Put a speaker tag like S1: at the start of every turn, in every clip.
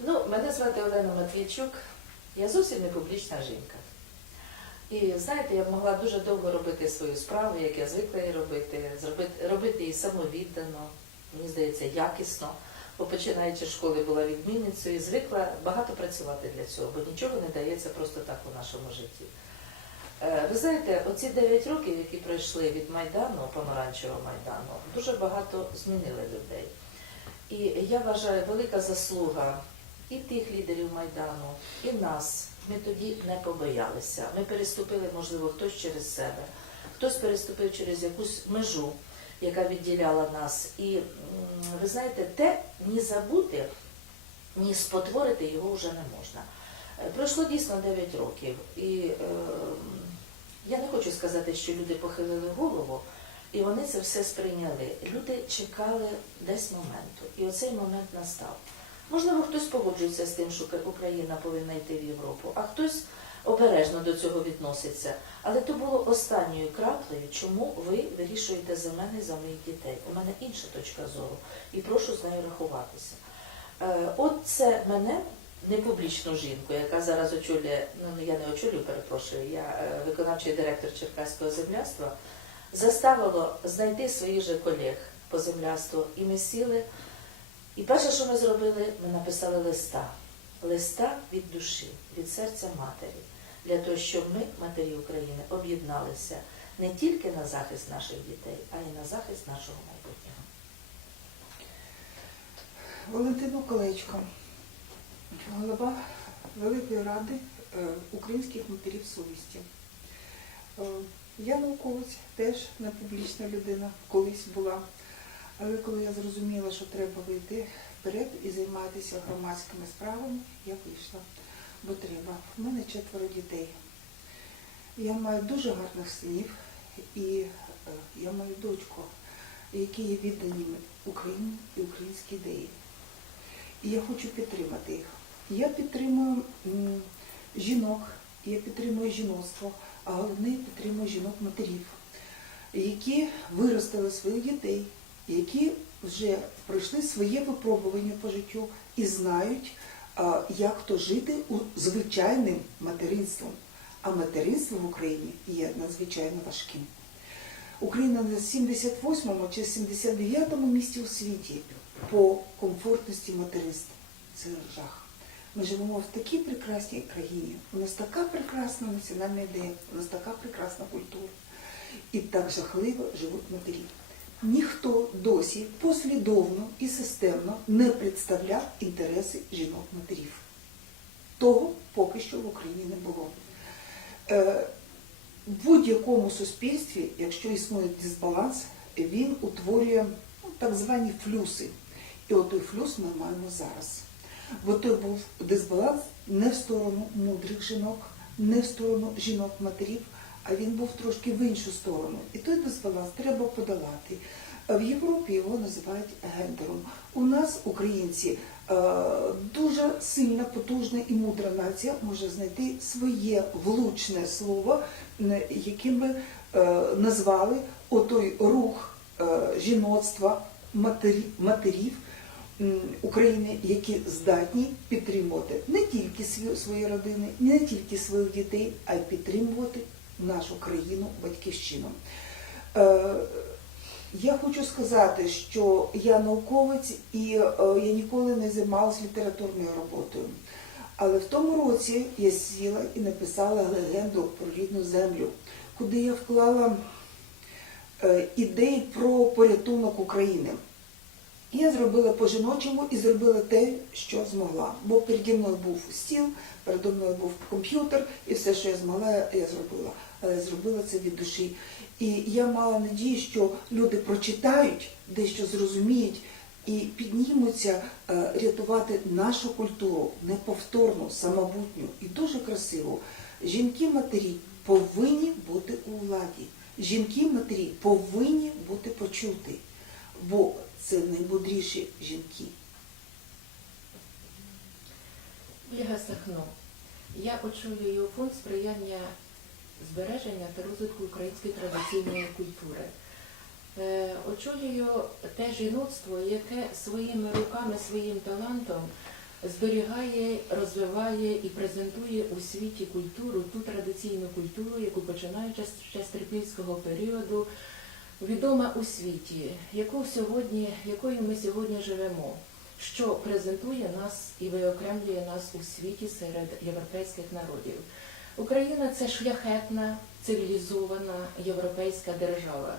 S1: Ну, мене звати Олена Матвійчук, я зовсім не публічна жінка. І знаєте, я б могла дуже довго робити свою справу, як я звикла її робити, зробити, робити її самовіддано, мені здається, якісно. Бо починаючи з школи була відмінницею і звикла багато працювати для цього, бо нічого не дається просто так у нашому житті. Е, Ви знаєте, оці 9 років, які пройшли від Майдану, помаранчевого Майдану, дуже багато змінили людей. І я вважаю, велика заслуга і тих лідерів Майдану, і нас. Ми тоді не побоялися. Ми переступили, можливо, хтось через себе, хтось переступив через якусь межу, яка відділяла нас. І ви знаєте, те ні забути, ні спотворити його вже не можна. Е, Пройшло дійсно 9 років, і е, я не хочу сказати, що люди похилили голову, і вони це все сприйняли. Люди чекали десь моменту, і оцей момент настав. Можливо, хтось погоджується з тим, що Україна повинна йти в Європу, а хтось обережно до цього відноситься. Але то було останньою краплею, чому ви вирішуєте за мене за моїх дітей. У мене інша точка зору, і прошу з нею рахуватися. Е, От це мене, не публічну жінку, яка зараз очолює, ну я не очолюю, перепрошую, я е, виконавчий директор Черкаського земляства, заставило знайти своїх же колег по земляству, і ми сіли. І перше, що ми зробили, ми написали листа. Листа від душі, від серця матері, для того, щоб ми, матері України, об'єдналися не тільки на захист наших дітей, а й на захист нашого майбутнього.
S2: Валентина Колечко, голова Великої Ради е, українських матерів совісті. Е, Я науковець, теж не публічна людина, колись була. Але коли я зрозуміла, що треба вийти вперед і займатися громадськими справами, я вийшла. Бо треба. У мене четверо дітей. Я маю дуже гарних синів і е, я маю дочку, які є віддані Україні і українській ідеї. І я хочу підтримати їх. Я підтримую жінок, я підтримую жіноцтво, а головне підтримую жінок-матерів, які виростили своїх дітей, які вже пройшли своє випробування по життю і знають, як то жити у звичайним материнством. А материнство в Україні є надзвичайно важким. Україна на 78-му чи 79-му місці у світі по комфортності материнства. Це жах. Ми живемо в такій прекрасній країні. У нас така прекрасна національна ідея, у нас така прекрасна культура. І так жахливо живуть матері. Ніхто досі послідовно і системно не представляв інтереси жінок-матерів. Того поки що в Україні не було. Е, в будь-якому суспільстві, якщо існує дисбаланс, він утворює ну, так звані флюси. І от той флюс ми маємо зараз. Бо той був дисбаланс не в сторону мудрих жінок, не в сторону жінок-матерів, а він був трошки в іншу сторону. І той дисбаланс треба подолати. В Європі його називають гендером. У нас, українці, е, дуже сильна, потужна і мудра нація може знайти своє влучне слово, яким би е, назвали отой рух е, жіноцтва матерів України, які здатні підтримувати не тільки свої родини, не тільки своїх дітей, а й підтримувати нашу країну, батьківщину. Е, я хочу сказати, що я науковець і е, я ніколи не займалася літературною роботою. Але в тому році я сіла і написала легенду про рідну землю, куди я вклала е, ідеї про порятунок України. Я зробила по-жіночому і зробила те, що змогла. Бо переді мною був стіл, передо мною був комп'ютер, і все, що я змогла, я зробила. Але зробила це від душі. І я мала надію, що люди прочитають, дещо зрозуміють і піднімуться е, рятувати нашу культуру, неповторну, самобутню і дуже красиву. Жінки-матері повинні бути у владі. Жінки-матері повинні бути почуті, бо це наймудріші жінки.
S3: Ольга Сахно. Я очолюю фонд сприяння збереження та розвитку української традиційної культури. Е, Очолюю те жіноцтво, яке своїми руками, своїм талантом зберігає, розвиває і презентує у світі культуру, ту традиційну культуру, яку починаючи з- трипільського періоду, відома у світі, яку сьогодні, якою ми сьогодні живемо, що презентує нас і виокремлює нас у світі серед європейських народів. Україна це шляхетна, цивілізована європейська держава.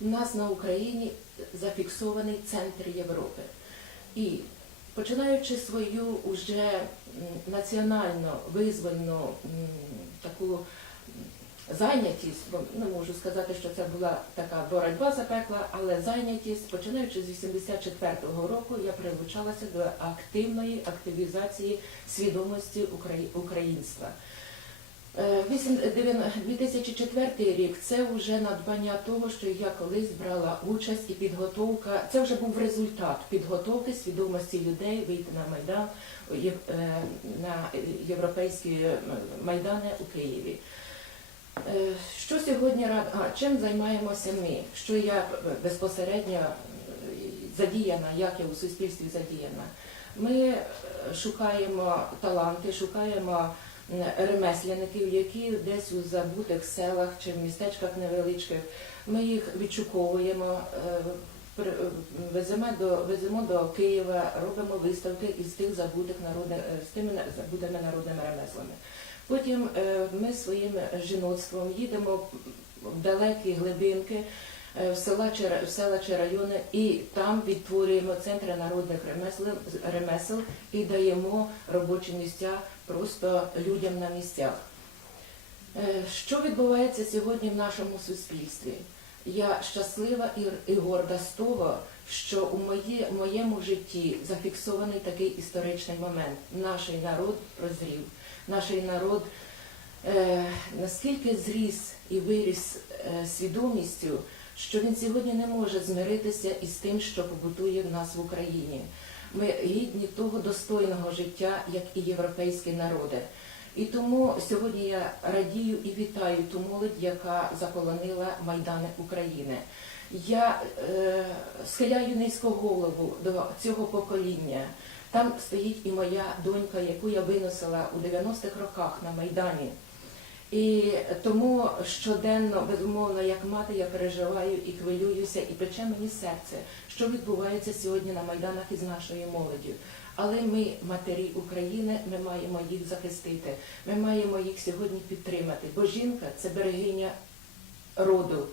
S3: У нас на Україні зафіксований центр Європи. І починаючи свою уже національно визвольну таку зайнятість, бо не можу сказати, що це була така боротьба запекла, але зайнятість, починаючи з 84-го року, я прилучалася до активної активізації свідомості українства. Е, вісім- дев'яно- 2004 рік це вже надбання того, що я колись брала участь і підготовка. Це вже був результат підготовки свідомості людей вийти на майдан е, на європейські е, майдани у Києві. Е, Що сьогодні а, чим займаємося ми? Що я безпосередньо е, задіяна, як я у суспільстві задіяна? Ми е, шукаємо таланти, шукаємо ремесленників, які десь у забутих селах чи в містечках невеличких. Ми їх відшуковуємо, е, е, веземо до, веземо до Києва, робимо виставки із тих забутих народних, е, з тими забутими народними ремеслами. Потім е, ми своїм жіноцтвом їдемо в далекі глибинки, е, в села чи в села чи райони, і там відтворюємо центри народних ремесел, ремесел і даємо робочі місця просто людям на місцях. Е, Що відбувається сьогодні в нашому суспільстві? Я щаслива і, горда з того, що у моє, моєму житті зафіксований такий історичний момент. Наш народ прозрів, наш народ е, наскільки зріс і виріс е, свідомістю, що він сьогодні не може змиритися із тим, що побутує в нас в Україні. Ми гідні того достойного життя, як і європейські народи. І тому сьогодні я радію і вітаю ту молодь, яка заполонила майдани України. Я е, схиляю низько голову до цього покоління. Там стоїть і моя донька, яку я виносила у 90-х роках на Майдані. І тому щоденно, безумовно, як мати, я переживаю і хвилююся, і пече мені серце, що відбувається сьогодні на майданах із нашою молоддю. Але ми, матері України, ми маємо їх захистити. Ми маємо їх сьогодні підтримати. Бо жінка це берегиня роду,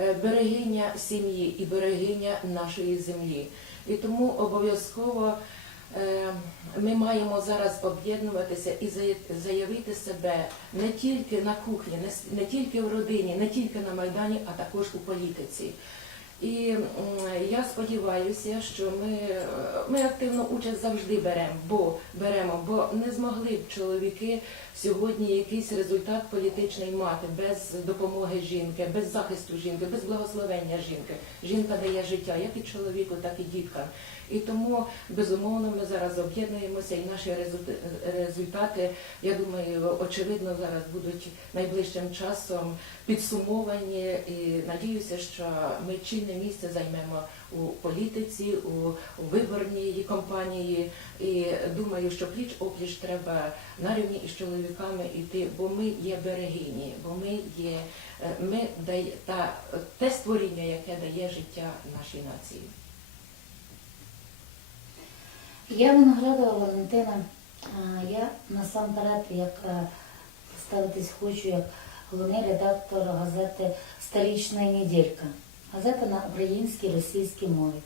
S3: е, берегиня сім'ї і берегиня нашої землі. І тому обов'язково ми маємо зараз об'єднуватися і заявити себе не тільки на кухні, не тільки в родині, не тільки на майдані, а також у політиці. І я сподіваюся, що ми, е, ми активну участь завжди беремо, бо беремо, бо не змогли б чоловіки сьогодні якийсь результат політичний мати без допомоги жінки, без захисту жінки, без благословення жінки. Жінка дає життя як і чоловіку, так і діткам. І тому безумовно ми зараз об'єднуємося, і наші результати, я думаю, очевидно зараз будуть найближчим часом підсумовані. І надіюся, що ми чинне місце займемо у політиці, у, виборній кампанії. І думаю, що пліч опліч треба на рівні із чоловіками йти, бо ми є берегині, бо ми є е, ми дає та те створіння, яке дає життя нашій нації.
S4: Я Виноградова Валентина. Я насамперед як е, представитись хочу як головний редактор газети Столічна неділька. Газета на українській російській мові.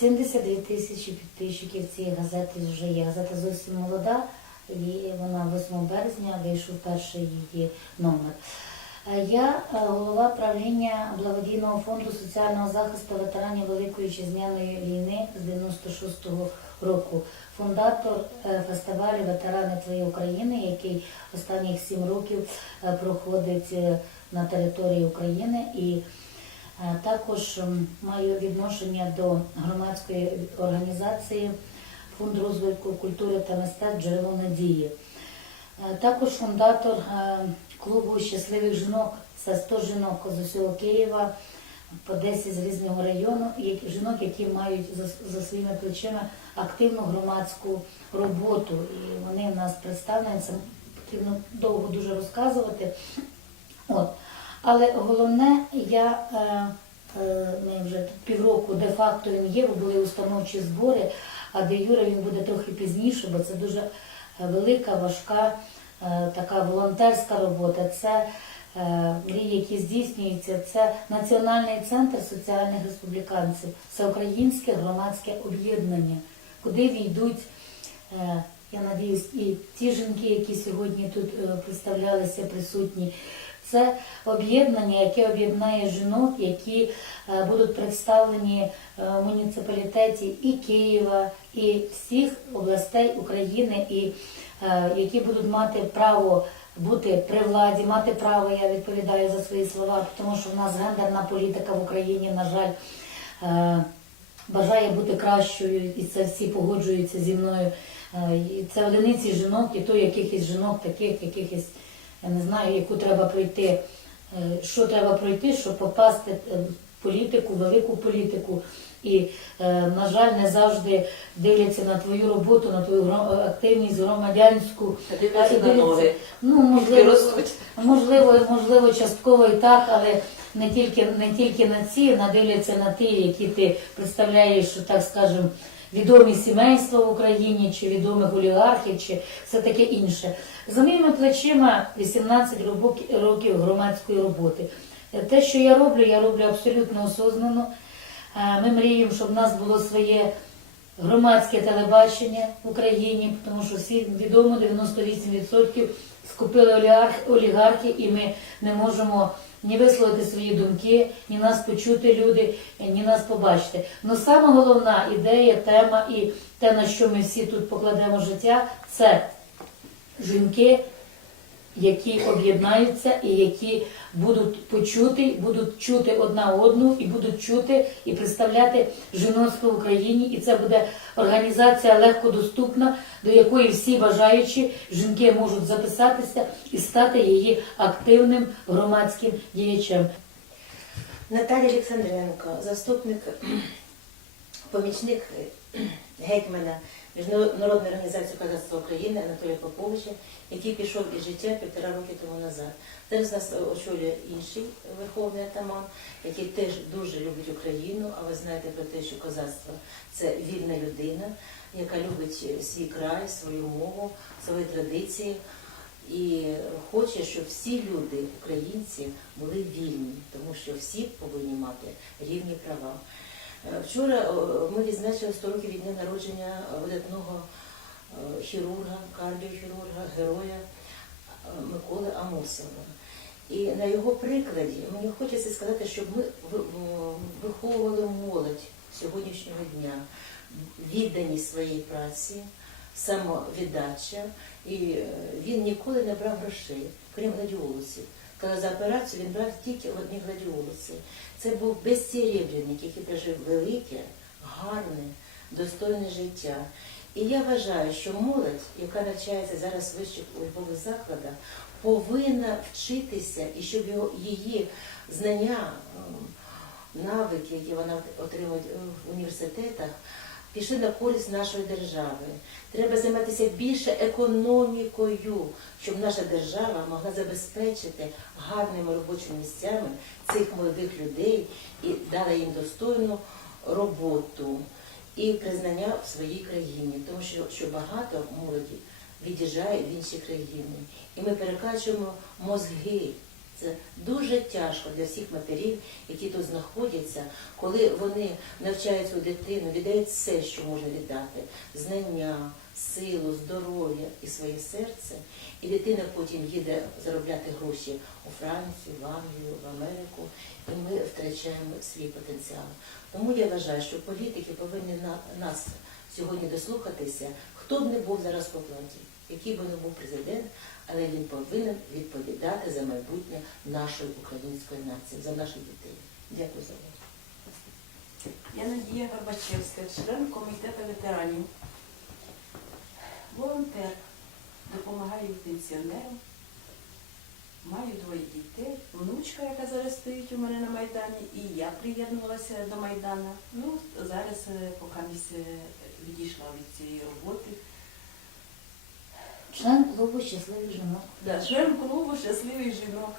S4: 72 тисячі підписчиків цієї газети вже є. Газета зовсім молода, і вона 8 березня вийшов перший її номер. Е, Я е, голова правління благодійного фонду соціального захисту ветеранів Великої вітчизняної війни з 96-го року. Фундатор е, фестивалю Ветерани Твої України, який останніх сім років проходить на території України. І також маю відношення до громадської організації Фонд розвитку культури та мистецтв джерело надії. Е, Також фундатор е, клубу щасливих жінок. Це 100 жінок з усього Києва по 10 з різного району, жінок, які мають за, за своїми плечима активну громадську роботу. І вони в нас представлені, це потрібно довго дуже розказувати. От. Але головне, я, е, е, вже півроку де-факто він є, бо були установчі збори, а де Юра він буде трохи пізніше, бо це дуже е, велика, важка, е, така волонтерська робота. Це мрії, які здійснюються. Це Національний центр соціальних республіканців, всеукраїнське громадське об'єднання, куди війдуть. Я надіюсь, і ті жінки, які сьогодні тут представлялися присутні, це об'єднання, яке об'єднає жінок, які е, будуть представлені е, в муніципалітеті і Києва, і всіх областей України, і е, які будуть мати право бути при владі, мати право, я відповідаю за свої слова, тому що в нас гендерна політика в Україні, на жаль, бажає бути кращою, і це всі погоджуються зі мною. І Це одиниці жінок, і то якихось жінок, таких, якихось, я не знаю, яку треба пройти, е, що треба пройти, щоб попасти е, в політику, велику політику. І, е, на жаль, не завжди дивляться на твою роботу, на твою активність громадянську.
S1: Дивляться на ноги.
S4: Ну, можливо. Можливо, можливо, частково і так, але не тільки, не тільки на ці, надивляться на ті, які ти представляєш, так скажем, відомі сімейства в Україні, чи відомих олігархів, чи все таке інше. За моїми плечима 18 років громадської роботи. Те, що я роблю, я роблю абсолютно осознано. Е, Ми мріємо, щоб в нас було своє громадське телебачення в Україні, тому що всі відомо 98% скупили олігарх- олігархи, і ми не можемо ні висловити свої думки, ні нас почути люди, ні нас побачити. Но саме головна ідея, тема і те, на що ми всі тут покладемо життя, це жінки, які об'єднаються і які будуть почути, будуть чути одна одну і будуть чути і представляти жіноцтво в Україні. І це буде організація легкодоступна, до якої всі бажаючі жінки можуть записатися і стати її активним громадським діячем.
S5: Наталія Олександренко, заступник, помічник гетьмана Міжнародної організації казацтва України Анатолія Поповича, який пішов із життя півтора роки тому назад. Зараз нас очолює інший верховний атаман, який теж дуже любить Україну, а ви знаєте про те, що козацтво це вільна людина, яка любить свій край, свою мову, свої традиції. І хоче, щоб всі люди, українці, були вільні, тому що всі повинні мати рівні права. Е, Вчора е, ми відзначили 100 років від дня народження видатного е, хірурга, кардіохірурга, героя Миколи Амосова. І на його прикладі мені хочеться сказати, щоб ми виховували молодь сьогоднішнього дня, відданість своїй праці, самовіддача. І він ніколи не брав грошей, крім гладіолусів. Коли за операцію він брав тільки одні гладіолуси. Це був безсеребряник, який прожив велике, гарне, достойне життя. І я вважаю, що молодь, яка навчається зараз в вищих учбових закладах, повинна вчитися і щоб його, її знання, ем, навики, які вона отримує в університетах, пішли на користь нашої держави. Треба займатися більше економікою, щоб наша держава могла забезпечити гарними робочими місцями цих молодих людей і дала їм достойну роботу і признання в своїй країні, тому що, що багато молоді від'їжджає в інші країни. І ми перекачуємо мозги. Це дуже тяжко для всіх матерів, які тут знаходяться, коли вони навчають свою дитину, віддають все, що можна віддати: знання, силу, здоров'я і своє серце. І дитина потім їде заробляти гроші у Францію, в Англію, в Америку, і ми втрачаємо свій потенціал. Тому я вважаю, що політики повинні на нас сьогодні дослухатися, хто б не був зараз по владі, який би не був президент, але він повинен відповідати за майбутнє нашої української нації, за наших дітей. Дякую за увагу.
S6: Я Надія Горбачевська, член комітету ветеранів. Волонтер, допомагаю пенсіонерам, Маю двоє дітей, внучка, яка зараз стоїть у мене на Майдані, і я приєднувалася до Майдану. Ну, зараз е, поки відійшла від цієї роботи.
S4: Член клубу щасливих жінок.
S6: Да, член клубу щасливих жінок.